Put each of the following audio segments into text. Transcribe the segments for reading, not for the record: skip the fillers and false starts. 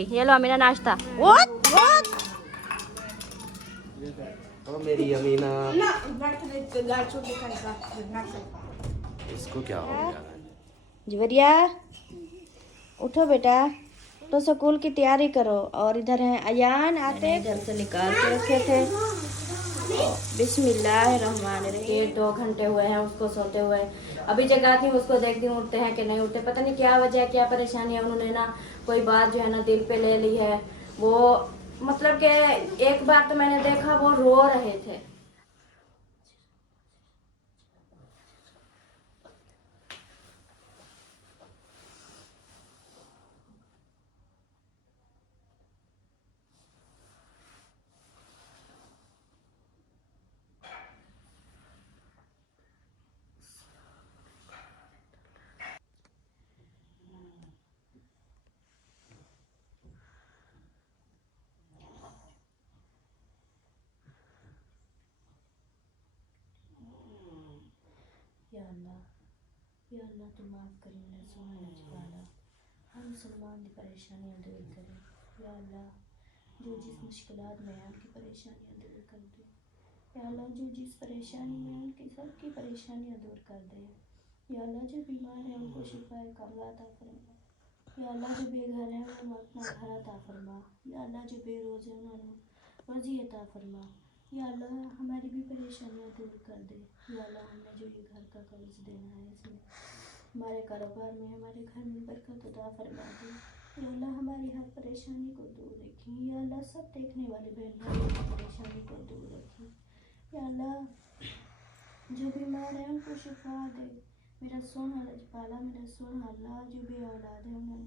ये लो मेरा नाश्ता। ओ मेरी अमीना, इसको क्या हो गया? जुवरिया उठो बेटा, तो स्कूल की तैयारी करो। और इधर है अयान, आते घर से निकाल के रखे थे। बिस्मिल्लाहिर्रहमानिर्रहीम। 2 घंटे हुए हैं उसको सोते हुए। अभी जगाती हूँ उसको, देखती हूँ उठते हैं कि नहीं उठते। पता नहीं क्या वजह है, क्या परेशानी है। उन्होंने ना कोई बात जो है ना दिल पे ले ली है। वो मतलब कि एक बार तो मैंने देखा वो रो रहे थे। या अल्लाह तू माफ़ करी मेरा सोना नजवाला, हर मुसलमान की परेशानियाँ दूर करे। या अल्लाह जो जिस मुश्किलात में है उनकी परेशानियाँ दूर कर दे। या अल्लाह जो जिस परेशानी में है उनकी सबकी परेशानियाँ दूर कर दे। या अल्लाह जो बीमार है उनको शिफाए कामिला अता फरमा। या अल्लाह जो बेघर है उन्हें अपना घर अता फरमा। या अल्लाह जो बेरोज़ है उन्हें रोज़ी अता फरमा। या अल्लाह हमारी भी परेशानियाँ दूर कर दे। या अल्लाह हमें जो ये घर का कर्ज देना है इसमें हमारे कारोबार में हमारे घर में बरकत अता फरमा दे। या अल्लाह हमारी हर परेशानी को दूर रखें। या अल्लाह सब देखने वाले बहन भाइयों की परेशानी को दूर रखें। या अल्लाह जो बीमार है उनको शिफा दे। मेरा सोना लजपाला, मेरा सोना अल्लाह जो बे औलाद है उन्हें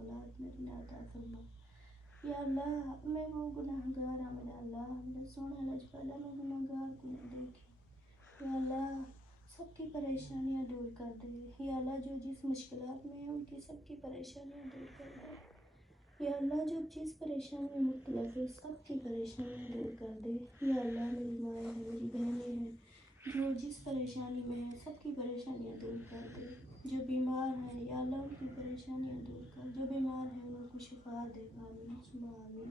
औलाद मेरे अता फरमा। या अल्लाह मैं वो गुनाहगार हूँ, मेरा अल्लाह मेरा सोना लजपाला, मैं गुनाहगार को न देखे। या अल्लाह सबकी परेशानियाँ दूर कर दे। या अल्लाह जो जिस मुश्किलात में है उनकी सबकी परेशानियाँ दूर कर दे। या अल्लाह जो जिस परेशानी में मुब्तला है सबकी परेशानियाँ दूर कर दे। या अल्लाह मेरी माँ है, मेरी बहनें हैं, जो जिस परेशानी में है सबकी परेशानियाँ दूर कर दे। जो बीमार है या अल्लाह उनकी परेशानियाँ दूर कर। जो बीमार है उनको शिफा दे। आमीन सुम्मा आमीन।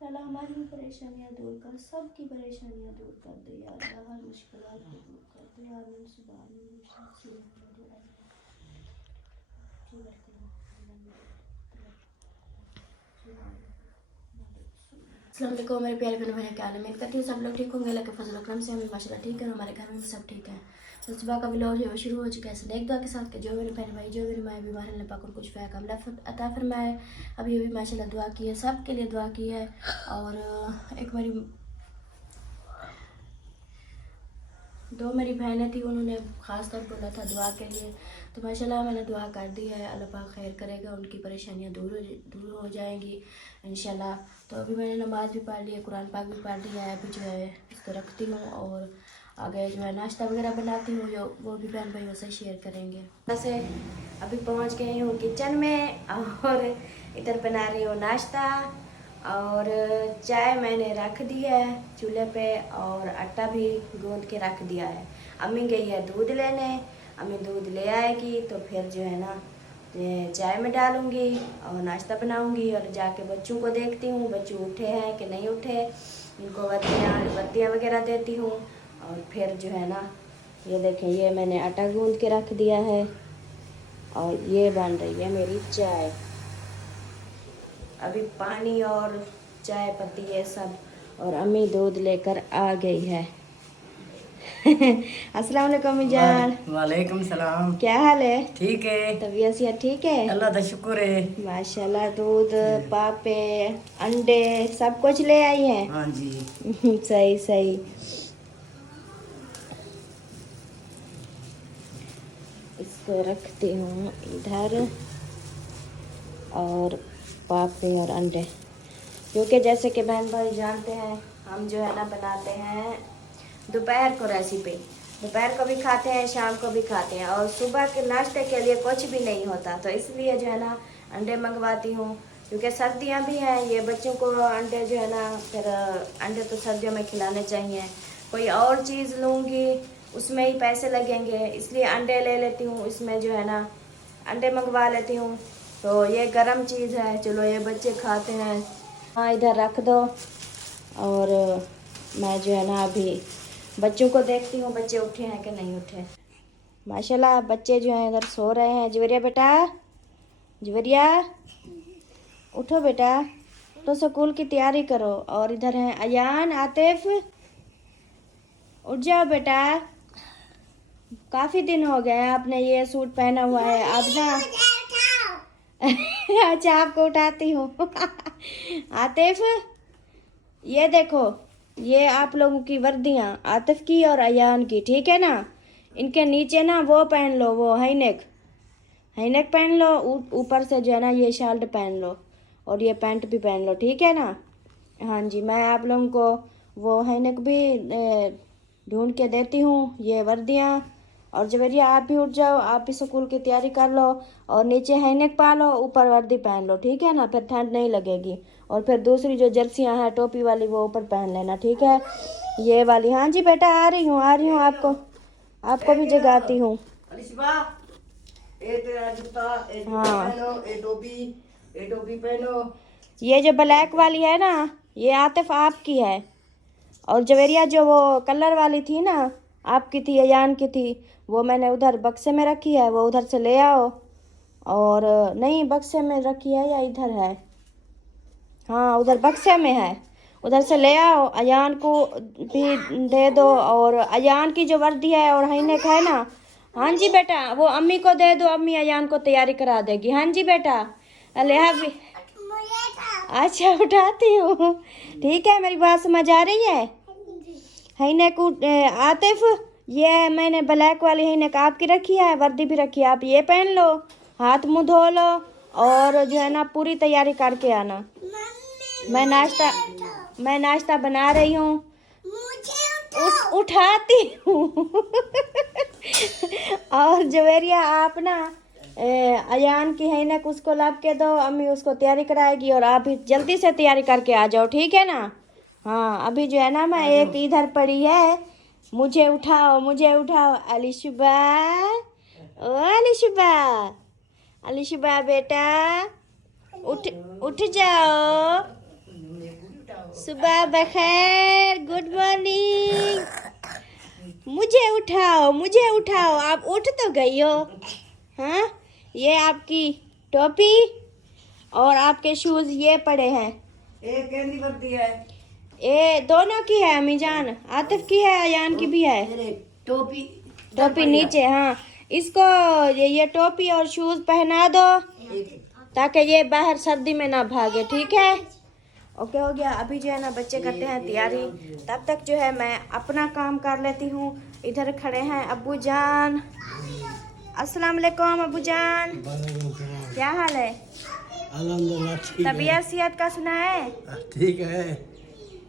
या अल्लाह हमारी भी परेशानियाँ दूर कर, सबकी परेशानियाँ दूर कर दे। या अल्लाह हर मुश्किलात को दूर कर दे। आमीन सुम्मा आमीन। अस्सलाम वालेकुम मेरे प्यारे बहन भाई, क्या हाल है? उम्मीद करती हूँ सब लोग ठीक होंगे। अल्लाह के फजल करम से हमें माशाल्लाह ठीक है, हमारे घर में भी सब ठीक है। तो सुबह का व्लॉग जो शुरू हो चुका है नेक दुआ के साथ कि जो मेरे बहन भाई जो मेरी माँ बीमार अल्लाह पाक उनको शिफा कामिला अता फरमाए। अभी अभी माशाल्लाह दुआ की है, सब के लिए दुआ की है। और एक दो मेरी बहनें थी, उन्होंने ख़ास तौर बोला था दुआ के लिए, तो माशाल्लाह मैंने दुआ कर दी है। अल्लाह पाक खैर करेगा, उनकी परेशानियाँ दूर हो जाएंगी इंशाल्लाह। तो अभी मैंने नमाज़ भी पढ़ ली है, कुरान पाक भी पढ़ लिया है। अभी जो है इसको रखती हूँ और आगे जो है नाश्ता वगैरह बनाती हूँ, जो वो भी बहन भाइयों से शेयर करेंगे। वैसे अभी पहुँच गई हूँ किचन में और इधर बना रही हूँ नाश्ता। और चाय मैंने रख दी है चूल्हे पे और आटा भी गूंद के रख दिया है। अम्मी गई है दूध लेने, अम्मी दूध ले आएगी तो फिर जो है ना ये चाय में डालूंगी और नाश्ता बनाऊंगी। और जाके बच्चों को देखती हूँ बच्चे उठे हैं कि नहीं उठे, इनको बत्तियाँ वगैरह देती हूँ। और फिर जो है ना ये देखें, ये मैंने आटा गूंद के रख दिया है और ये बन रही है मेरी चाय। अभी पानी और चाय पत्ती ये सब, और अम्मी दूध लेकर आ गई है। अस्सलाम वालेकुम अम्मी जान। वालेकुम सलाम। क्या हाल है? ठीक है, तबीयत सेहत ठीक है? अल्लाह का शुक्र है। माशाल्लाह दूध पापे अंडे सब कुछ ले आई हैं। हाँ जी। सही सही। इसको रखती हूँ इधर और पापे और अंडे, क्योंकि जैसे कि बहन भाई जानते हैं हम जो है ना बनाते हैं दोपहर को रेसिपी, दोपहर को भी खाते हैं शाम को भी खाते हैं और सुबह के नाश्ते के लिए कुछ भी नहीं होता। तो इसलिए जो है ना अंडे मंगवाती हूँ, क्योंकि सर्दियाँ भी हैं। ये बच्चों को अंडे जो है ना फिर अंडे तो सर्दियों में खिलाने चाहिए। कोई और चीज़ लूँगी उसमें ही पैसे लगेंगे, इसलिए अंडे ले लेती हूँ। इसमें जो है ना अंडे मंगवा लेती हूँ तो ये गरम चीज़ है, चलो ये बच्चे खाते हैं। हाँ इधर रख दो। और मैं जो है ना अभी बच्चों को देखती हूँ बच्चे उठे हैं कि नहीं उठे। माशाल्लाह बच्चे जो हैं इधर सो रहे हैं। जवेरिया बेटा, जवेरिया उठो बेटा, तो स्कूल की तैयारी करो। और इधर हैं अयान, आतिफ, उठ जाओ बेटा, काफ़ी दिन हो गए आपने ये सूट पहना हुआ है अब ना। अच्छा आपको उठाती हूँ। आतिफ ये देखो, ये आप लोगों की वर्दियाँ, आतिफ की और अयान की, ठीक है ना। इनके नीचे ना वो पहन लो, वो हाईनेक, हाईनेक पहन लो। ऊपर से जो है ना ये शर्ट पहन लो और ये पैंट भी पहन लो, ठीक है ना। हाँ जी, मैं आप लोगों को वो हाईनेक भी ढूंढ के देती हूँ, ये वर्दियाँ। और जवेरिया आप भी उठ जाओ, आप भी स्कूल की तैयारी कर लो और नीचे हाईनेक पा लो, ऊपर वर्दी पहन लो, ठीक है ना, फिर ठंड नहीं लगेगी। और फिर दूसरी जो जर्सियाँ हैं टोपी वाली वो ऊपर पहन लेना, ठीक है, ये वाली। हाँ जी बेटा आ रही हूँ, आ रही हूँ, आपको भी जगाती हूँ। अलिशबा, ए तेरा जूता, ए जूता हाँ। पहनो, ए टोपी पहनो। ये जो ब्लैक वाली है ना, ये आतिफ आपकी है। और जवेरिया जो वो कलर वाली थी ना, आपकी थी, अयान की थी, वो मैंने उधर बक्से में रखी है, वो उधर से ले आओ। और नहीं, बक्से में रखी है या इधर है, हाँ उधर बक्से में है, उधर से ले आओ। अयान को भी दे दो। और अयान की जो वर्दी है और हाईनेक है ना, हाँ जी बेटा वो अम्मी को दे दो, अम्मी अयान को तैयारी करा देगी। हाँ जी बेटा, अलेहा भी। अच्छा उठाती हूँ, ठीक है, मेरी बात समझ आ रही है। हाईनेक आतिफ, ये मैंने ब्लैक वाली हाईनेक आपकी रखी है, वर्दी भी रखी है, आप ये पहन लो, हाथ मुंह धो लो और जो है ना पूरी तैयारी करके आना। मैं नाश्ता बना रही हूँ। उठाती हूँ। और जवेरिया आप ना अयान की है ना, उसको लब के दो, अम्मी उसको तैयारी कराएगी और आप भी जल्दी से तैयारी करके आ जाओ, ठीक है ना। हाँ अभी जो है ना मैं एक इधर पड़ी है, मुझे उठाओ, मुझे उठाओ। अलिशबा, ओ अलिशबा, अलिशबा बेटा उठ, उठ जाओ। सुबह बखैर, गुड मॉर्निंग। मुझे उठाओ, मुझे उठाओ, आप उठ तो गई हो। हाँ ये आपकी टोपी और आपके शूज ये पड़े हैं। एक कैंडी वर्दी है, ये दोनों की है अम्मी जान, आतिफ की है, अयान की भी है। टोपी टोपी नीचे, हाँ इसको ये टोपी और शूज पहना दो ताकि ये बाहर सर्दी में ना भागे, ठीक है। ओके हो गया। अभी जो है ना बच्चे करते हैं तैयारी, तब तक जो है मैं अपना काम कर लेती हूँ। इधर खड़े हैं अब्बू जान। अस्सलाम वालेकुम अब्बू जान, क्या हाल है? अल्हम्दुलिल्लाह ठीक तबीयत सेहत का सुना है? है, ठीक है।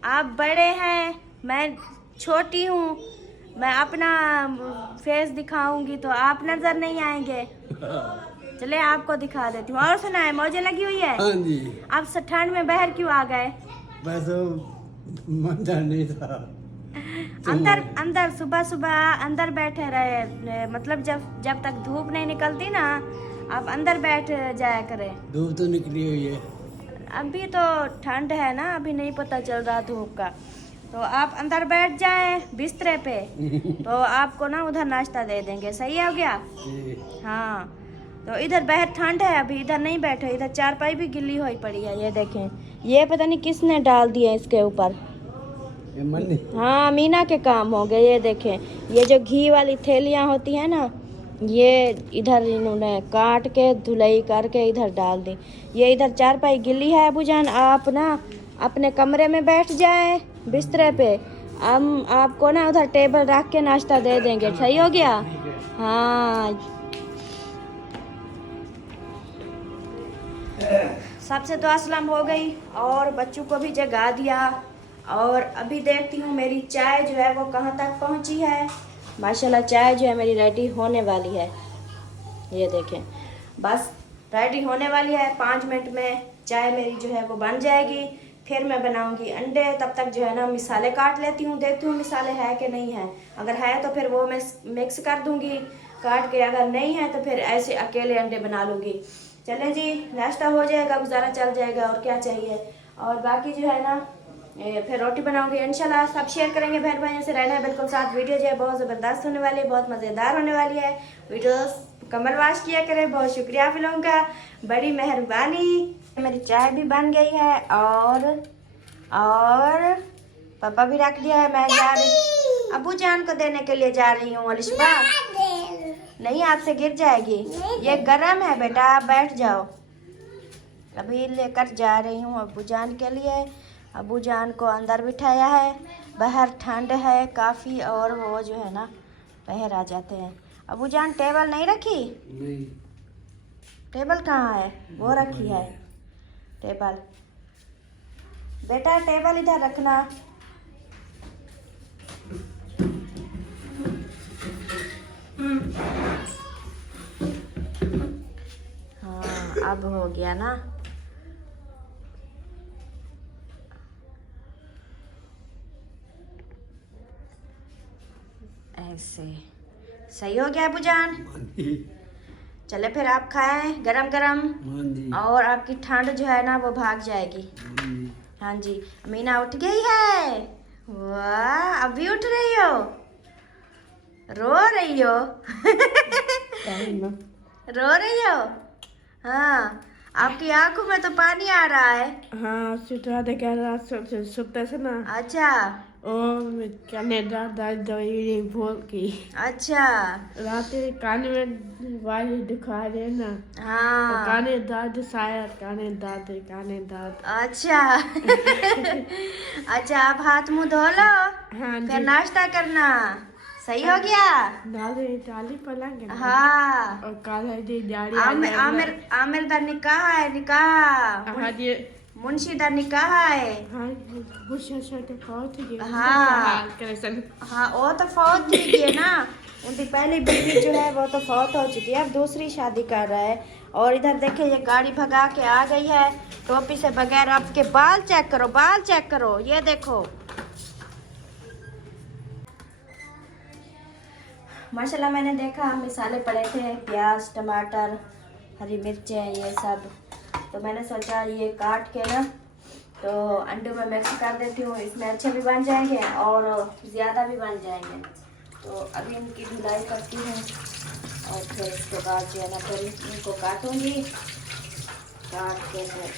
आप बड़े हैं, मैं छोटी हूँ, मैं अपना फेस दिखाऊंगी तो आप नजर नहीं आएंगे। चले आपको दिखा देती हूँ। और सुना है मौजे लगी हुई है? हाँ जी, आप ठंड में बाहर क्यों आ गए? बस मंदिर नहीं था। अंदर अंदर सुबह सुबह अंदर बैठे रहे, मतलब जब तक धूप नहीं निकलती ना आप अंदर बैठ जाया करें। धूप तो निकली हुई है। अभी तो ठंड है ना, अभी नहीं पता चल रहा धूप का, तो आप अंदर बैठ जाएं बिस्तरे पे, तो आपको ना उधर नाश्ता दे देंगे, सही हो गया? जी। हाँ तो इधर बाहर ठंड है, अभी इधर नहीं बैठे, इधर चारपाई भी गिल्ली हुई पड़ी है, ये देखें, ये पता नहीं किसने डाल दिया इसके ऊपर। ये मन्नी। हाँ मीना के काम हो गए, ये देखें, ये जो घी वाली थैलियाँ होती हैं ना, ये इधर इन्होंने काट के धुलाई करके इधर डाल दी। ये इधर चारपाई गिल्ली है अबू जान, आप ना अपने कमरे में बैठ जाए बिस्तरे पे, हम आपको ना उधर टेबल रख के नाश्ता दे देंगे, सही हो गया? हाँ सबसे तो असलम हो गई और बच्चों को भी जगा दिया। और अभी देखती हूँ मेरी चाय जो है वो कहाँ तक पहुँची है। माशाल्लाह चाय जो है मेरी रेडी होने वाली है, ये देखें, बस रेडी होने वाली है, 5 मिनट में चाय मेरी जो है वो बन जाएगी। फिर मैं बनाऊंगी अंडे, तब तक जो है ना मिसाले काट लेती हूँ, देखती हूँ मिसाले है कि नहीं है, अगर है तो फिर वो मैं मिक्स कर दूंगी काट के, अगर नहीं है तो फिर ऐसे अकेले अंडे बना लूँगी। चले जी, नाश्ता हो जाएगा, गुजारा चल जाएगा, और क्या चाहिए। और बाकी जो है ना फिर रोटी बनाऊंगी इंशाल्लाह। सब शेयर करेंगे, बहन भाइयों से रहना है बिल्कुल साथ। वीडियो जो है बहुत ज़बरदस्त होने वाली है, बहुत मज़ेदार होने वाली है। वीडियो कमर वाश किया करें, बहुत शुक्रिया आप लोगों का, बड़ी मेहरबानी। मेरी चाय भी बन गई है और पापा भी रख दिया है। मैं जा रही अबू जान को देने के लिए जा रही हूँ। अलिशबा नहीं, आपसे गिर जाएगी, ये गर्म है बेटा, आप बैठ जाओ। अभी लेकर जा रही हूँ अबू जान के लिए। अबू जान को अंदर बिठाया है, बाहर ठंड है काफ़ी, और वो जो है ना बाहर आ जाते हैं। अबू जान टेबल नहीं रखी? नहीं। टेबल कहाँ है? वो रखी है टेबल। बेटा टेबल इधर रखना। हाँ अब हो गया ना। ऐसे सही हो गया अबू जान। चले फिर आप खाएं गरम गरम, और आपकी ठंड जो है ना वो भाग जाएगी। हाँ जी। अमीना उठ गई है। वाह, अभी उठ रही हो? रो रही हो? रो रही हो? हाँ, आपकी आंखों में तो पानी आ रहा है। हाँ, सुता देखा रात सुनते से ना। अच्छा काने दाद दवाई बोल की। अच्छा। रात कान में वाली दिखा रहे ना। हाँ काने दाद शायद काने दाद। अच्छा। अच्छा, आप हाथ मुंह धो लो, हाँ फिर जी। नाश्ता करना। सही हो गया? डाली पलंग। हाँ। और काला दी दाढ़ी आमिर दा निकाह है, निकाह। हाँ जी। मुंशी दा निकाह है। हाँ तो बहुत ही हाँ हाँ, वो तो फौत ही गई ना, उनकी पहली बीवी जो है वो तो फौत हो चुकी है, अब दूसरी शादी कर रहा है। और इधर देखिए ये गाड़ी भगा के आ गई है टोपी से बगैर। आपके बाल चेक करो, बाल चेक करो, ये देखो माशाल्लाह। मैंने देखा मिसाले पड़े थे, प्याज टमाटर हरी मिर्चें ये सब, तो मैंने सोचा ये काट के ना तो अंडों में मिक्स कर देती हूँ, इसमें अच्छे भी बन जाएंगे और ज़्यादा भी बन जाएंगे। तो अभी इनकी धुलाई करती हूँ और फिर इसके बाद जो है ना फिर इनको काटूँगी, काट के फिर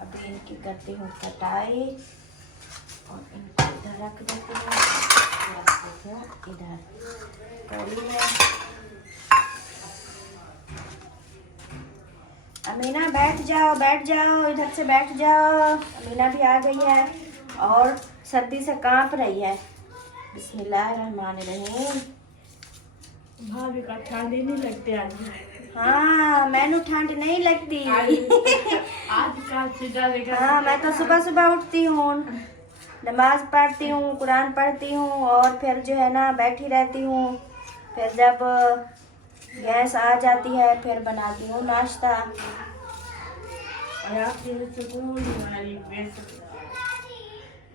अभी इनकी करती हूँ कटाई और इनको इधर रख देती हूँ, इधर कड़ी में। अमीना बैठ जाओ, बैठ जाओ, इधर से बैठ जाओ। अमीना भी आ गई है और सर्दी से कांप रही है। बिस्मिल्लाहिर्रहमानिर्रहीम। भाभी का ठंड नहीं लगते आज। हाँ, मैनू ठंड नहीं लगती। आज का सीधा देखा। हाँ, मैं तो सुबह सुबह उठती हूँ, नमाज पढ़ती हूँ, कुरान पढ़ती हूँ और फिर जो है ना बैठी रहती हूँ। फिर जब गैस आ जाती है फिर बनाती हूँ नाश्ता।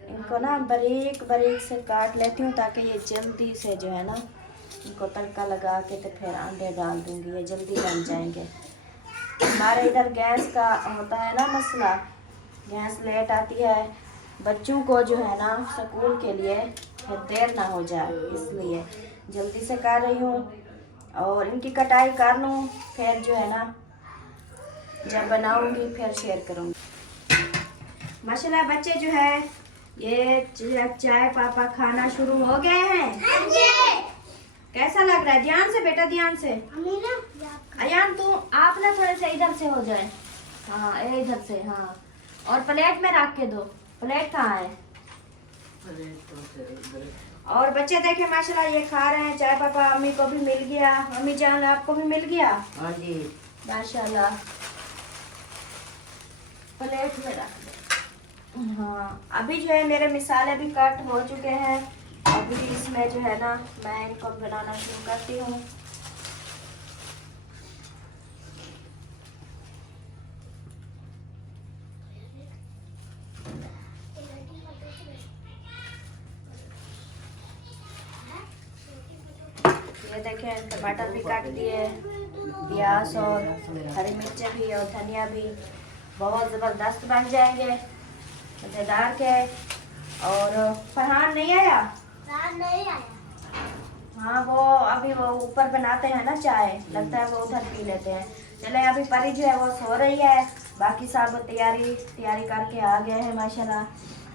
इनको ना बारीक बारीक से काट लेती हूँ ताकि ये जल्दी से जो है ना इनको तड़का लगा के तो फिर अंडे डाल दूँगी, ये जल्दी बन जाएंगे। हमारे इधर गैस का होता है ना मसला, गैस लेट आती है बच्चों को जो है ना स्कूल के लिए, फिर देर ना हो जाए इसलिए जल्दी से कर रही हूँ। और इनकी कटाई कर लूँ, फिर जो है ना जब बनाऊँगी फिर शेयर करूँगी। माशाल्लाह बच्चे जो है ये चाय पापा खाना शुरू हो गए हैं। कैसा लग रहा है? ध्यान से बेटा, ध्यान से। अयान तू आप ना थोड़े से इधर से हो जाए। हाँ इधर से, हाँ। और प्लेट में रख के दो। प्लेट कहाँ है? और बच्चे देखे माशाल्लाह ये खा रहे हैं चाय पापा। अम्मी को भी मिल गया, अम्मी जान आपको भी मिल गया। हाँ जी। माशाल्लाह प्लेट में रख दो। हाँ, अभी जो है मेरे मिसाले भी कट हो चुके हैं। अभी इसमें जो है ना मैं इनको बनाना शुरू करती हूँ। ये देखें टमाटर भी काट दिए, प्याज और हरी मिर्चें भी और धनिया भी। बहुत ज़बरदस्त बन जाएंगे मज़ेदार के। और फरहान नहीं आया? नहीं आया। हाँ वो अभी वो ऊपर बनाते हैं ना चाय, लगता है वो उधर पी लेते हैं। चले अभी परी जो है वो सो रही है, बाकी सब तैयारी करके आ गए हैं माशाल्लाह।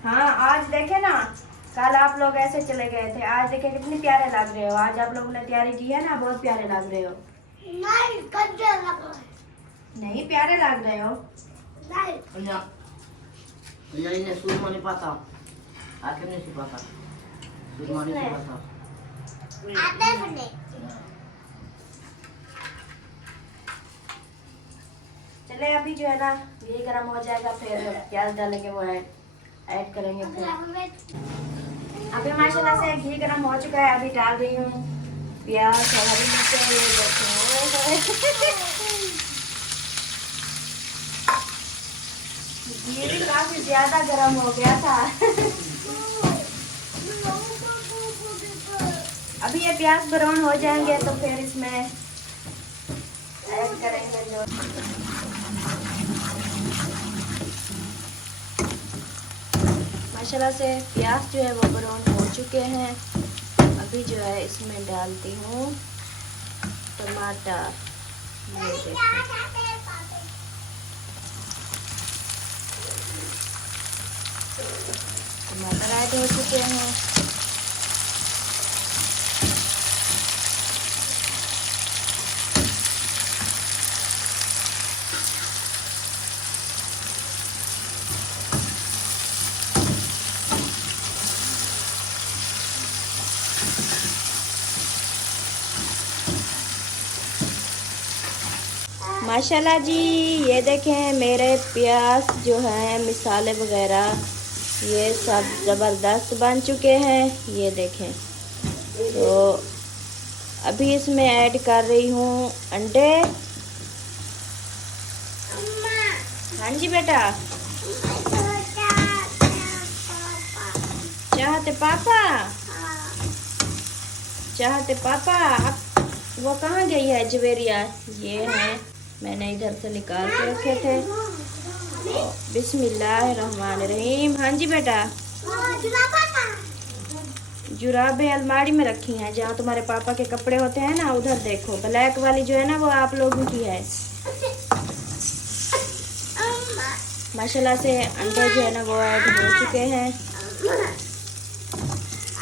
हाँ आज देखे ना, कल आप लोग ऐसे चले गए थे, आज देखे कितने प्यारे लग रहे हो। आज आप लोगों ने तैयारी की है ना, बहुत प्यारे लग रहे हो। नहीं गंदे लग रहा है। नहीं प्यारे लग रहे हो। नहीं ना ये इन्हें सुरमा नहीं पता, आखिर नहीं सिपाता, सुरमा नहीं सिपाता। आते बने। चले अभी जो है ना ये गर्म हो जाएगा, फिर प्याज डालेंगे, वो ऐड करेंगे फिर। अभी माशाल्लाह से घी गर्म हो चुका है, अभी डाल रही हूँ प्याज और हरी मिर्चें। ये घी भी काफी ज्यादा गर्म हो गया था। अभी ये प्याज ब्राउन हो जाएंगे तो फिर इसमें ऐड करेंगे जो माशाल्लाह से प्याज जो है वो ब्राउन हो चुके हैं। अभी जो है इसमें डालती हूँ टमाटर। ये देखो टमाटर ऐड हो चुके हैं। माशाल्लाह जी, ये देखें मेरे प्याज जो हैं मिसाले वगैरह ये सब ज़बरदस्त बन चुके हैं। ये देखें, तो अभी इसमें ऐड कर रही हूँ अंडे। हाँ जी बेटा। चाहते पापा, चाहते पापा। अब वो कहाँ गई है जवेरिया? ये है, मैंने इधर से निकाल के रखे थे। बिस्मिल्लाहिर्रहमानिर्रहीम। हाँ जी बेटा। जुराबें अलमारी में रखी हैं, जहाँ तुम्हारे पापा के कपड़े होते हैं ना उधर देखो। ब्लैक वाली जो है ना वो आप लोगों की है। माशाल्लाह से अंडे जो है ना वो ऐड हो चुके हैं।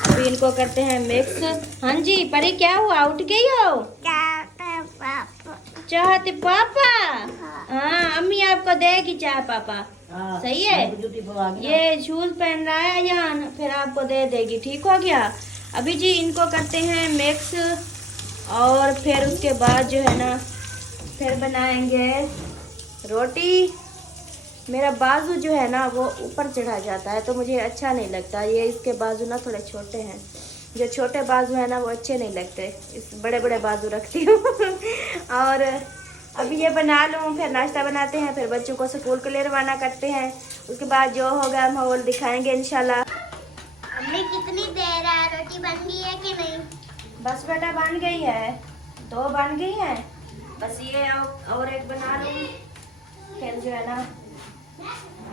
अभी इनको करते हैं मिक्स। हाँ जी परी, क्या हुआ, उठ गई हो? चाहते पापा? हाँ अम्मी आपको देगी चाय पापा। सही है। ये शूज पहन रहा है यहाँ, फिर आपको दे देगी। ठीक हो गया। अभी जी इनको करते हैं मिक्स, और फिर उसके बाद जो है ना फिर बनाएंगे रोटी। मेरा बाजू जो है ना वो ऊपर चढ़ा जाता है तो मुझे अच्छा नहीं लगता। ये इसके बाजू ना थोड़े छोटे हैं, जो छोटे बाजू है ना वो अच्छे नहीं लगते, इस बड़े बड़े बाजू रखती हूँ। और अभी ये बना लूँ, फिर नाश्ता बनाते हैं, फिर बच्चों को स्कूल के लिए रवाना करते हैं। उसके बाद जो होगा माहौल दिखाएंगे इंशाल्लाह। अम्मी कितनी देर है, रोटी बन गई है कि नहीं? बस बेटा बन गई है, 2 बन गई हैं, बस ये और एक बना लूँ, फिर जो है ना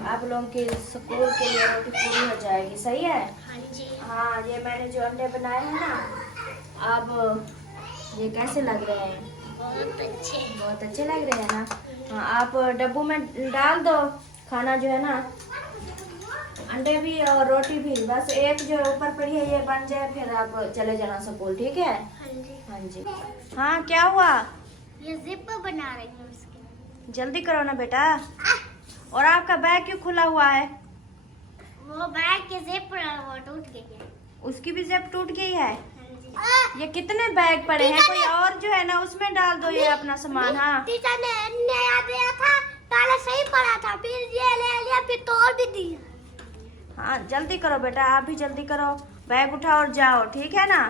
आप लोगों के स्कूल के लिए रोटी पूरी हो जाएगी। सही है। हाँ जी। हाँ ये मैंने जो अंडे बनाए हैं ना, अब ये कैसे लग रहे हैं? बहुत अच्छे लग रहे हैं ना। हाँ आप डब्बू में डाल दो खाना जो है ना, अंडे भी और रोटी भी। बस एक जो ऊपर पड़ी है ये बन जाए, फिर आप चले जाना स्कूल। ठीक है। हाँ जी। हाँ जी। हाँ क्या हुआ? ये जिप बना रही हूँ उसकी। जल्दी करो ना बेटा। और आपका बैग क्यों खुला हुआ है? वो बैग की जिप वो टूट गई है। उसकी भी जिप टूट गई है। हाँ जी। ये कितने बैग पड़े हैं? कोई और जो है ना उसमें डाल दो ये अपना सामान। हाँ टीचर ने नया दिया था, पहले सही पड़ा था, फिर ये ले लिया, फिर तोड़ भी दिया। हाँ जल्दी करो बेटा, आप भी जल्दी करो, बैग उठाओ और जाओ। ठीक है ना।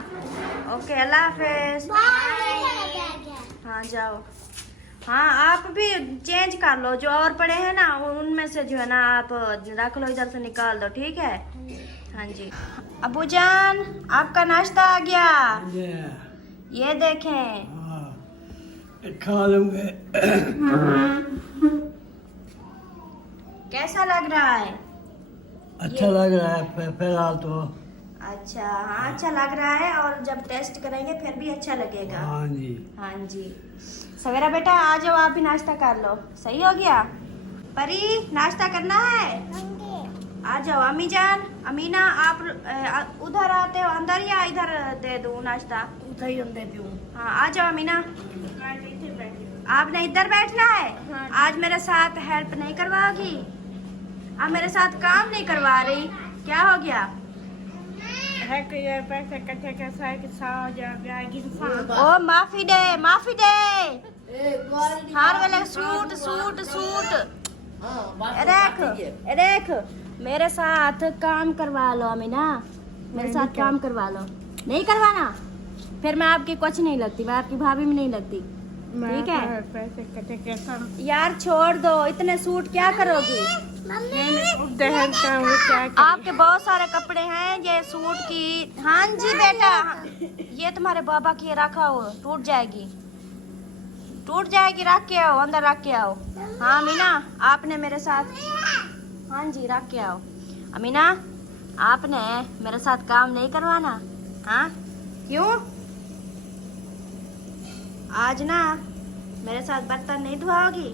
ओके अल्लाह हाफिज। हाँ जाओ। हाँ आप भी चेंज कर लो, जो और पड़े हैं ना उनमें से जो है ना आप रख लो, इधर से निकाल दो। ठीक है। हाँ जी। अबू जान आपका नाश्ता आ गया। ये देखें। खा लूंगे। कैसा लग रहा है? अच्छा लग रहा है फिलहाल तो। अच्छा, हाँ अच्छा लग रहा है, और जब टेस्ट करेंगे फिर भी अच्छा लगेगा। हाँ जी। हाँ जी। सवेरा बेटा आ जाओ, आप भी नाश्ता कर लो। सही हो गया? परी नाश्ता करना है? आ जाओ। अम्मी जान, अमीना, आप उधर आते हो अंदर या इधर दे दूँ नाश्ता? उधर ही देती हूँ। हाँ आ जाओ अमीना। आपने इधर बैठना है? हाँ। आज मेरे साथ हेल्प नहीं करवाओगी? आप मेरे साथ काम नहीं करवा रही, क्या हो गया? है कि ये पैसे कटे कैसा है कि साव जाएगी इंसान। ओ माफी दे, माफी दे। हार वाले सूट सूट सूट। देख देख, मेरे साथ काम करवा लो अमीना, मेरे साथ काम करवा लो। नहीं करवाना फिर मैं आपकी कुछ नहीं लगती, मैं आपकी भाभी में नहीं लगती। ठीक है? पैसे कटे कैसा यार छोड़ दो, इतने सूट क्या करोगी? दहन का वो क्या करे? आपके बहुत सारे कपड़े हैं, ये सूट की। हाँ जी बेटा, ये तुम्हारे बाबा की रखा हो, टूट जाएगी, टूट जाएगी। रख के आओ, अंदर रख के आओ। हाँ अमीना, आपने मेरे साथ, हाँ जी रख के आओ। अमीना, आपने मेरे साथ काम नहीं करवाना? हाँ क्यों? आज ना मेरे साथ बर्तन नहीं धुआओगी,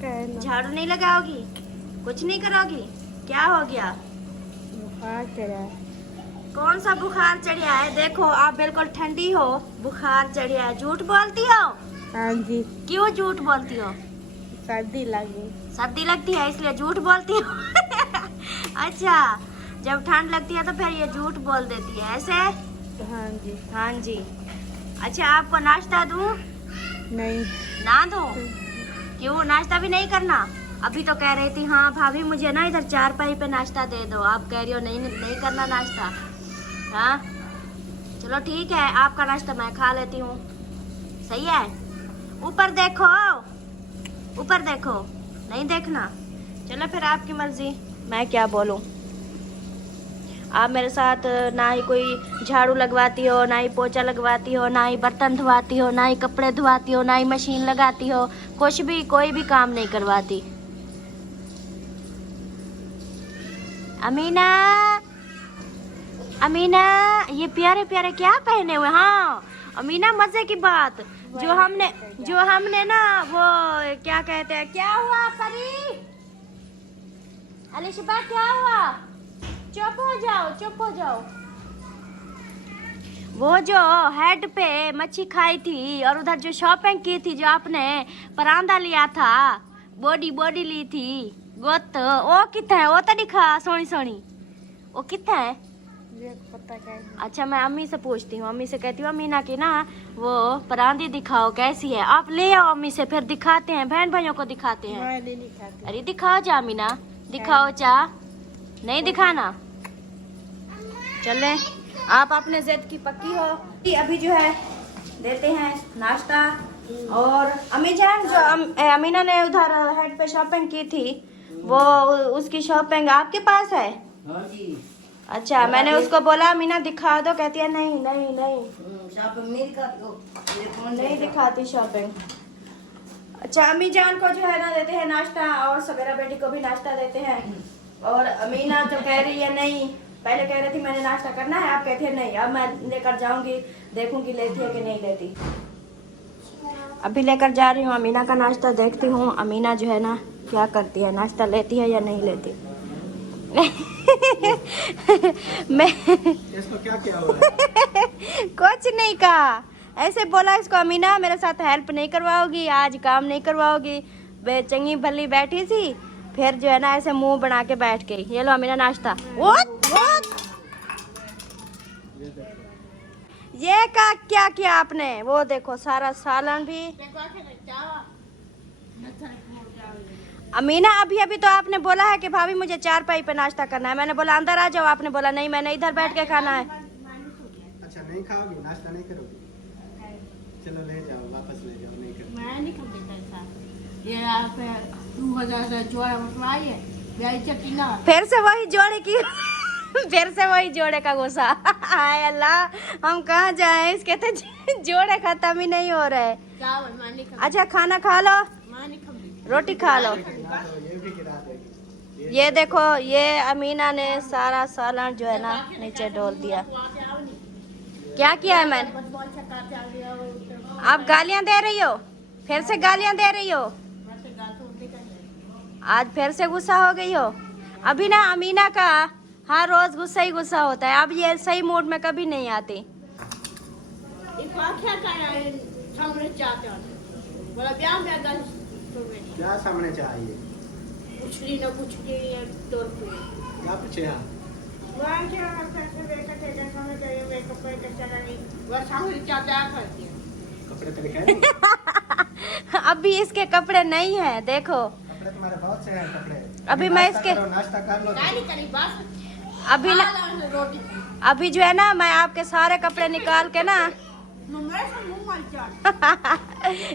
कहना झाड़ू नहीं लगाओगी, कुछ नहीं करोगी? क्या हो गया? बुखार चढ़ा है। कौन सा बुखार चढ़ा है? देखो आप बिल्कुल ठंडी हो, बुखार चढ़ा है। झूठ बोलती हो? हाँ जी, क्यों झूठ बोलती हो? सर्दी लगी। सर्दी लगती है इसलिए झूठ बोलती हो? अच्छा, जब ठंड लगती है तो फिर ये झूठ बोल देती है ऐसे? हाँ जी। हाँ जी। अच्छा, आपको नाश्ता दूं? नहीं। ना दूं? क्यों, नाश्ता भी नहीं करना? अभी तो कह रही थी हाँ भाभी मुझे ना इधर चारपाई पे नाश्ता दे दो, आप कह रही हो नहीं नहीं करना नाश्ता। हाँ चलो ठीक है, आपका नाश्ता मैं खा लेती हूँ। सही है? ऊपर देखो, ऊपर देखो, नहीं देखना। चलो फिर आपकी मर्जी, मैं क्या बोलूँ। आप मेरे साथ ना ही कोई झाड़ू लगवाती हो, ना ही पोछा लगवाती हो, ना ही बर्तन धुआती हो, ना ही कपड़े धुआती हो, ना ही मशीन लगाती हो, कुछ भी कोई भी काम नहीं करवाती। अमीना, अमीना, ये प्यारे प्यारे क्या पहने हुए? हाँ अमीना, मजे की बात, जो हमने ना वो क्या कहते हैं, क्या हुआ परी? अलिशबा क्या हुआ? चुप हो जाओ, चुप हो जाओ। वो जो हेड पे मच्छी खाई थी और उधर जो शॉपिंग की थी, जो आपने परांदा लिया था, बॉडी बॉडी ली थी गोत, वो कितना है? वो तो दिखा सोनी सोनी, वो कितना है? पता क्या? अच्छा मैं अम्मी से पूछती हूँ, अम्मी से कहती हूँ अमीना की ना वो परांदी दिखाओ कैसी है। आप ले आओ अम्मी से, फिर दिखाते हैं, बहन भाइयों को दिखाते हैं। मैं नहीं खाती। अरे दिखाओ जा अमीना, दिखाओ जा। नहीं दिखाना? चले, आप अपने जिद की पक्की हो। अभी जो है देते हैं नाश्ता। और अम्मी जान, जो अमीना ने उधर हेड पे शॉपिंग की थी, वो उसकी शॉपिंग आपके पास है? हाँ जी। अच्छा, मैंने उसको बोला अमीना दिखा दो, कहती है नहीं नहीं नहीं, शॉपिंग नहीं करती हो? नहीं दिखाती शॉपिंग। अच्छा, अम्मी जान को जो है ना देते हैं नाश्ता, और सवेरा बेटी को भी नाश्ता देते हैं। और अमीना तो कह रही है नहीं, पहले कह रही थी मैंने नाश्ता करना है, आप कहती है नहीं, अब मैं लेकर जाऊंगी, देखूंगी लेती है कि नहीं लेती। अभी लेकर जा रही हूँ अमीना का नाश्ता, देखती हूँ अमीना जो है ना क्या करती है, नाश्ता लेती है या नहीं लेती। मैं इसको क्या क्या हुआ है? कुछ नहीं कहा, ऐसे बोला इसको अमीना मेरे साथ हेल्प नहीं करवाओगी, आज काम नहीं करवाओगी। चंगी भली बैठी थी, फिर जो है ना ऐसे मुंह बना के बैठ गई। ये लो अमीना नाश्ता। ये का क्या किया आपने? वो देखो सारा सालन भी। अमीना, अभी अभी तो आपने बोला है कि भाभी मुझे चारपाई पे नाश्ता करना है, मैंने बोला अंदर आ जाओ, आपने बोला नहीं मैंने इधर बैठ के खाना है। अच्छा नहीं खाओगी, नाश्ता नहीं करोगी? चलो ले जाओ, वापस ले जाओ, नहीं करोगी। मैं नहीं खाती पैसा। ये आप 2000 जोड़ा उठवाइए, ब्याज चट्टी ना। फिर से वही जोड़े की फिर से वही जोड़े का गुस्सा। हाय अल्लाह, हम कहाँ जाए, इसके तो जोड़े खत्म ही नहीं हो रहे। अच्छा खाना खा लो, रोटी खा लो। ये भी गिरा देगी। ये देखो, ये अमीना ने सारा सालन जो है ना नीचे डोल दिया। क्या किया है मैंने? आप गालियां दे रही हो, फिर से गालियां दे रही हो, आज फिर से गुस्सा हो गई हो। अभी ना अमीना का हर रोज गुस्सा ही गुस्सा होता है, अब ये सही मूड में कभी नहीं आती। क्या सामने चाहिए? क्या पूछे? हाँ कपड़े तो दिखाए नहीं? अभी इसके कपड़े नहीं है, देखो कपड़े तुम्हारे बहुत से हैं कपड़े। अभी मैं नाश्ता इसके करो, नाश्ता कर लो। अभी ना, अभी जो है ना मैं आपके सारे कपड़े निकाल के ना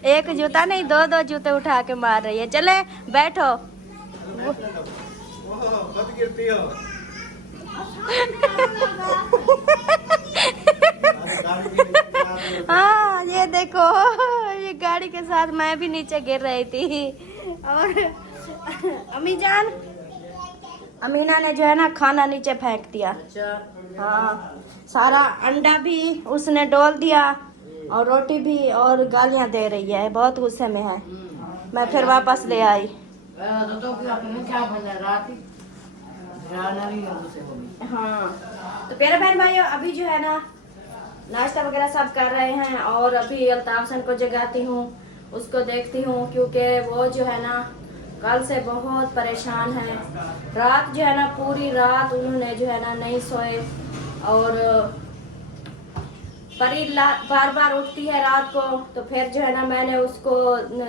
एक जूता नहीं, दो जूते उठा के मार रही है। चले बैठो। ओहो बहुत गिरती हो। हाँ ये देखो, ये गाड़ी के साथ मैं भी नीचे गिर रही थी। और अम्मी जान, अमीना ने जो है ना खाना नीचे फेंक दिया। हाँ सारा अंडा भी उसने डोल दिया और रोटी भी, और गालियां दे रही है, बहुत गुस्से में है। मैं फिर वापस ले आई। हाँ तो प्यारे बहन भाइयों, अभी जो है ना नाश्ता वगैरह सब कर रहे हैं, और अभी अल्ताफ सन को जगाती हूँ, उसको देखती हूँ, क्योंकि वो जो है ना कल से बहुत परेशान है। रात जो है ना पूरी रात उन्होंने जो है ना नहीं सोए, और परी बार बार उठती है रात को, तो फिर जो है ना मैंने उसको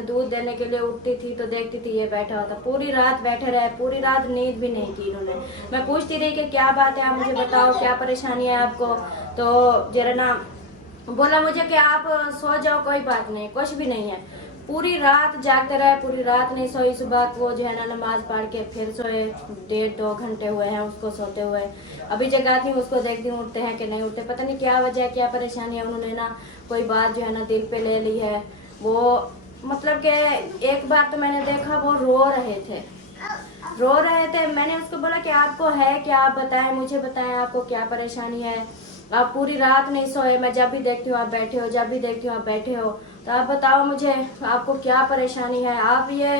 दूध देने के लिए उठती थी तो देखती थी ये बैठा होता, पूरी रात बैठे रहे, पूरी रात नींद भी नहीं की इन्होंने। मैं पूछती रही कि क्या बात है, आप मुझे बताओ क्या परेशानी है आपको। तो जरा ना बोला मुझे कि आप सो जाओ, कोई बात नहीं, कुछ भी नहीं है। पूरी रात जागते रहे, पूरी रात नहीं सोई। सुबह को जो है ना नमाज पढ़ के फिर सोए, 1.5-2 घंटे हुए हैं उसको सोते हुए। अभी जगाती हूँ उसको, देखती हूँ उठते हैं कि नहीं उठते, पता नहीं क्या वजह, क्या परेशानी है। उन्होंने ना कोई बात जो है ना दिल पे ले ली है। वो मतलब कि एक बार तो मैंने देखा वो रो रहे थे। मैंने उसको बोला कि आपको है क्या, आप बताएं, मुझे बताएं आपको क्या परेशानी है। आप पूरी रात नहीं सोए, मैं जब भी देखती हूँ आप बैठे हो, जब भी देखती हूँ आप बैठे हो, तो आप बताओ मुझे आपको क्या परेशानी है। आप ये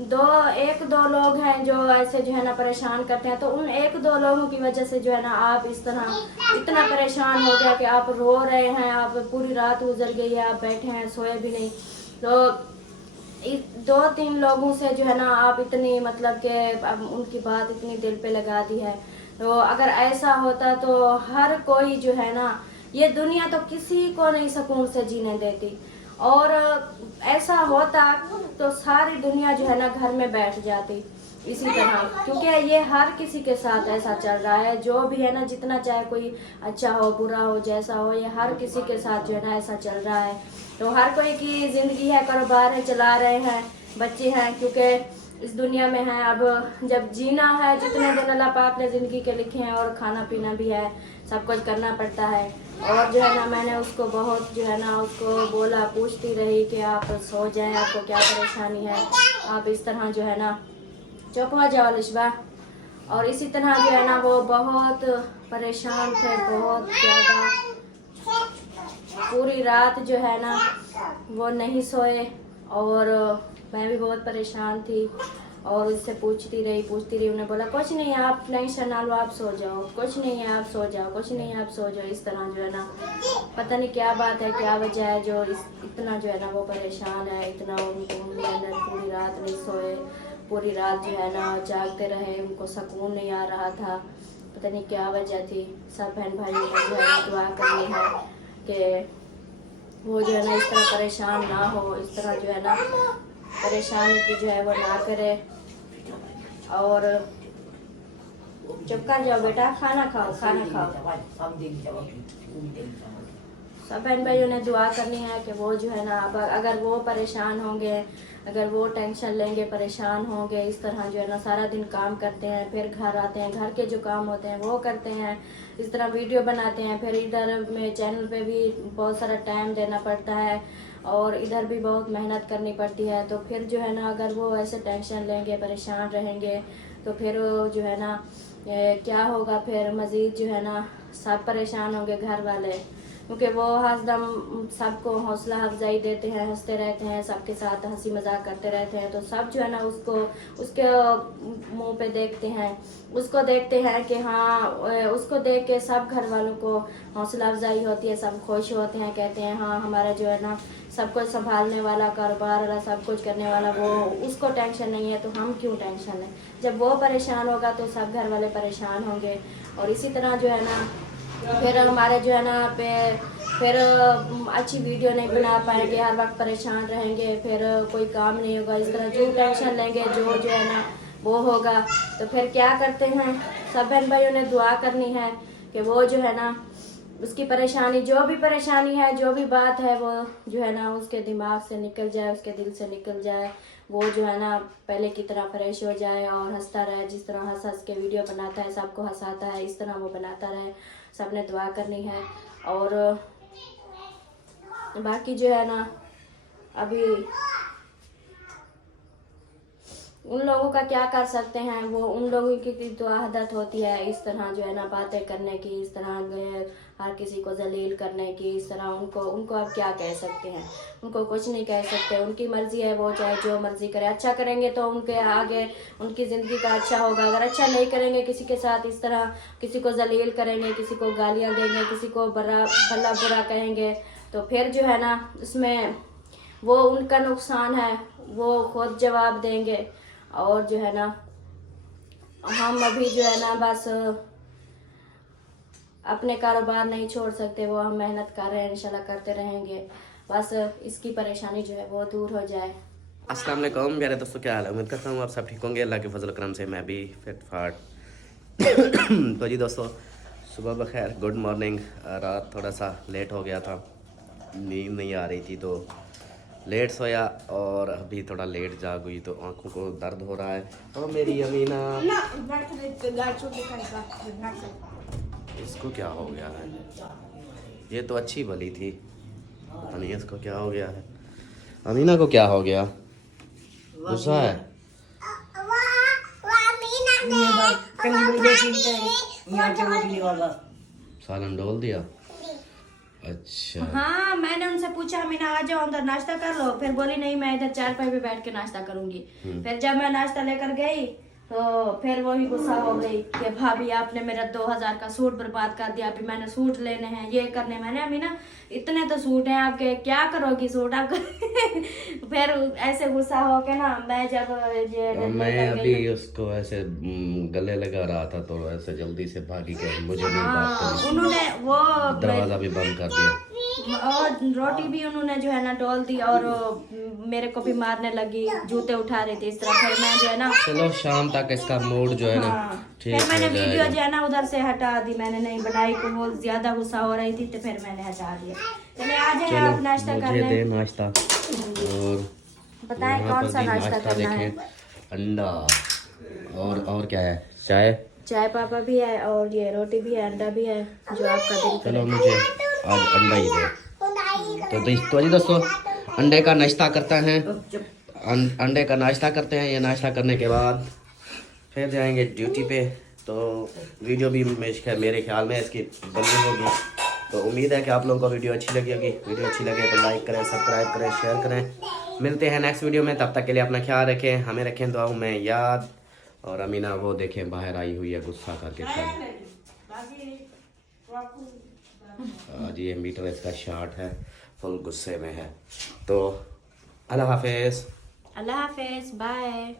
1-2 लोग हैं जो ऐसे जो है ना परेशान करते हैं, तो उन 1-2 लोगों की वजह से जो है ना आप इस तरह इतना परेशान हो गया कि आप रो रहे हैं, आप पूरी रात गुजर गई है, आप बैठे हैं, सोए भी नहीं। तो 2-3 लोगों से जो है ना आप इतनी मतलब कि अब उनकी बात इतनी दिल पे लगा दी है। तो अगर ऐसा होता तो हर कोई जो है ना, ये दुनिया तो किसी को नहीं सुकून से जीने देती, और ऐसा होता तो सारी दुनिया जो है ना घर में बैठ जाती इसी तरह, क्योंकि ये हर किसी के साथ ऐसा चल रहा है। जो भी है ना, जितना चाहे कोई अच्छा हो बुरा हो जैसा हो, ये हर किसी के साथ जो है ना ऐसा चल रहा है। तो हर कोई की जिंदगी है, कारोबार है, चला रहे हैं, बच्चे हैं, क्योंकि इस दुनिया में है। अब जब जीना है, जितने दिन अल्लाह पाक ने जिंदगी के लिखे हैं, और खाना पीना भी है, सब कुछ करना पड़ता है। और जो है ना मैंने उसको बहुत जो है ना उसको बोला, पूछती रही कि आप सो जाएं, आपको क्या परेशानी है, आप इस तरह जो है ना चुप हो जाओ लिशबा। और इसी तरह जो है ना वो बहुत परेशान थे, बहुत ज़्यादा। पूरी रात जो है ना वो नहीं सोए, और मैं भी बहुत परेशान थी, और उससे पूछती रही। उन्हें बोला कुछ नहीं है, आप टेंशन ना लो, आप सो जाओ, कुछ नहीं है, आप सो जाओ, कुछ नहीं है, आप सो जाओ। इस तरह जो है ना पता नहीं क्या बात है, क्या वजह है जो इतना जो है ना वो परेशान है, इतना उनको मैंने पूरी रात नहीं सोए, पूरी रात जो है ना जागते रहे, उनको सुकून नहीं आ रहा था, पता नहीं क्या वजह थी। सब बहन भाइयों को जो है ना दुआ करनी है कि वो जो है ना इस तरह परेशान ना हो, इस तरह जो है ना परेशानी की जो है वो ना करे। और चुप कर जाओ बेटा, खाना खाओ, खाना खाओ। सब बहन भाइयों ने दुआ करनी है कि वो जो है ना, अब अगर वो परेशान होंगे, अगर वो टेंशन लेंगे, परेशान होंगे, इस तरह जो है ना सारा दिन काम करते हैं, फिर घर आते हैं, घर के जो काम होते हैं वो करते हैं, इस तरह वीडियो बनाते हैं, फिर इधर में चैनल पे भी बहुत सारा टाइम देना पड़ता है और इधर भी बहुत मेहनत करनी पड़ती है। तो फिर जो है ना अगर वो ऐसे टेंशन लेंगे, परेशान रहेंगे, तो फिर जो है ना क्या होगा, फिर मज़ीद जो है ना सब परेशान होंगे घर वाले, क्योंकि वो हरदम सबको हौसला अफजाई देते हैं, हंसते रहते हैं, सबके साथ हंसी मजाक करते रहते हैं। तो सब जो है ना उसके मुंह पे देखते हैं, उसको देखते हैं कि हाँ, उसको देख के सब घर वालों को हौसला अफजाई होती है, सब खुश होते हैं, कहते हैं हाँ हमारा जो है ना सब कुछ संभालने वाला, कारोबार वाला, सब कुछ करने वाला वो, उसको टेंशन नहीं है तो हम क्यों टेंशन लें। जब वो परेशान होगा तो सब घर वाले परेशान होंगे। और इसी तरह जो है ना फिर हमारे जो है ना फिर अच्छी वीडियो नहीं बना पाएंगे, हर वक्त परेशान रहेंगे, फिर कोई काम नहीं होगा। इस तरह जो टेंशन लेंगे जो है ना वो होगा। तो फिर क्या करते हैं, सब बहन भाइयों ने दुआ करनी है कि वो जो है ना उसकी परेशानी, जो भी परेशानी है, जो भी बात है, वो जो है ना उसके दिमाग से निकल जाए, उसके दिल से निकल जाए। वो जो है ना पहले की तरह फ्रेश हो जाए और हंसता रहे, जिस तरह हंस हंस के वीडियो बनाता है, सबको हंसाता है, इस तरह वो बनाता रहे। सब ने दुआ करनी है। और बाकी जो है ना अभी उन लोगों का क्या कर सकते हैं, वो उन लोगों की तो आदत होती है इस तरह जो है ना बातें करने की, इस तरह हर किसी को जलील करने की, इस तरह उनको अब क्या कह सकते हैं, उनको कुछ नहीं कह सकते, उनकी मर्जी है, वो चाहे जो मर्जी करे। अच्छा करेंगे तो उनके आगे उनकी ज़िंदगी का अच्छा होगा, अगर अच्छा नहीं करेंगे, किसी के साथ इस तरह किसी को जलील करेंगे, किसी को गालियाँ देंगे, किसी को भला बुरा कहेंगे, तो फिर जो है ना उसमें वो उनका नुकसान है, वो खुद जवाब देंगे। और जो है ना हम अभी जो है ना बस अपने कारोबार नहीं छोड़ सकते, वो हम मेहनत कर रहे हैं, इंशाल्लाह करते रहेंगे, बस इसकी परेशानी जो है वो दूर हो जाए। अस्सलाम वालेकुम मेरे दोस्तों, क्या हाल है? उम्मीद करता हूँ आप सब ठीक होंगे। अल्लाह के फजल करम से मैं भी फिट फाट। तो जी दोस्तों, सुबह बखैर, गुड मॉर्निंग। रात थोड़ा सा लेट हो गया था, नींद नहीं आ रही थी तो लेट सोया और अभी थोड़ा लेट जाग हुई तो आंखों को दर्द हो रहा है। और मेरी अमीना, इसको क्या हो गया है? ये तो अच्छी भली थी, पता नहीं इसको क्या हो गया है। अमीना को क्या हो गया? गुस्सा है? सालन डोल दिया? अच्छा हाँ, मैंने उनसे पूछा अमीना आ जाओ अंदर नाश्ता कर लो, फिर बोली नहीं मैं इधर चारपाई पे बैठ के नाश्ता करूंगी। फिर जब मैं नाश्ता लेकर गई तो फिर वही गुस्सा हो गई कि भाभी आपने मेरा 2000 का सूट बर्बाद कर दिया, अभी मैंने सूट लेने हैं, ये करने। मैंने अमीना इतने तो सूट हैं आपके, क्या करोगी सूट आप? फिर ऐसे गुस्सा हो के ना मैं जब मैं अभी उसको ऐसे गले लगा रहा था तो ऐसे जल्दी से भागी के मुझे नहीं बात करी, उन्होंने वो दरवाजा भी बंद कर दिया और रोटी भी उन्होंने जो है ना डोल दी और मेरे को भी मारने लगी, जूते उठा रही थी इस तरह। फिर मैं जो है ना चलो शाम तक इसका मूड जो है ना ठीक फिर मैंने हो वीडियो जाएगा। जो है ना उधर से हटा दी, मैंने नहीं बनाई, को वो ज्यादा गुस्सा हो रही थी तो फिर मैंने हटा दिया। चलिए आ जाए आप नाश्ता मुझे कर दे लें, नाश्ता। और बताएं यहाँ कौन पर सा भी नाश्ता नाश्ता करना है। देखें, अंडा और क्या है, चाय। चाय पापा भी है और ये रोटी भी है, अंडा भी है, जो आपका दिल करे। चलो मुझे आज अंडा ही दे। तो जी दोस्तों, अंडे का नाश्ता करते हैं, अंडे का नाश्ता करते हैं। ये नाश्ता करने के बाद फिर जाएंगे ड्यूटी पे। तो वीडियो भी मेरे ख्याल में इसकी बनी होगी। तो उम्मीद है कि आप लोगों को वीडियो अच्छी लगी होगी। वीडियो अच्छी लगे तो लाइक करें, सब्सक्राइब करें, शेयर करें। मिलते हैं नेक्स्ट वीडियो में, तब तक के लिए अपना ख्याल रखें, हमें रखें दुआओं में याद। और अमीना वो देखें बाहर आई हुई है गुस्सा करके। आज ये मीटर इसका शार्ट है, फुल गुस्से में है। तो अल्लाह हाफिज़। अल्लाह हाफिज, बाय।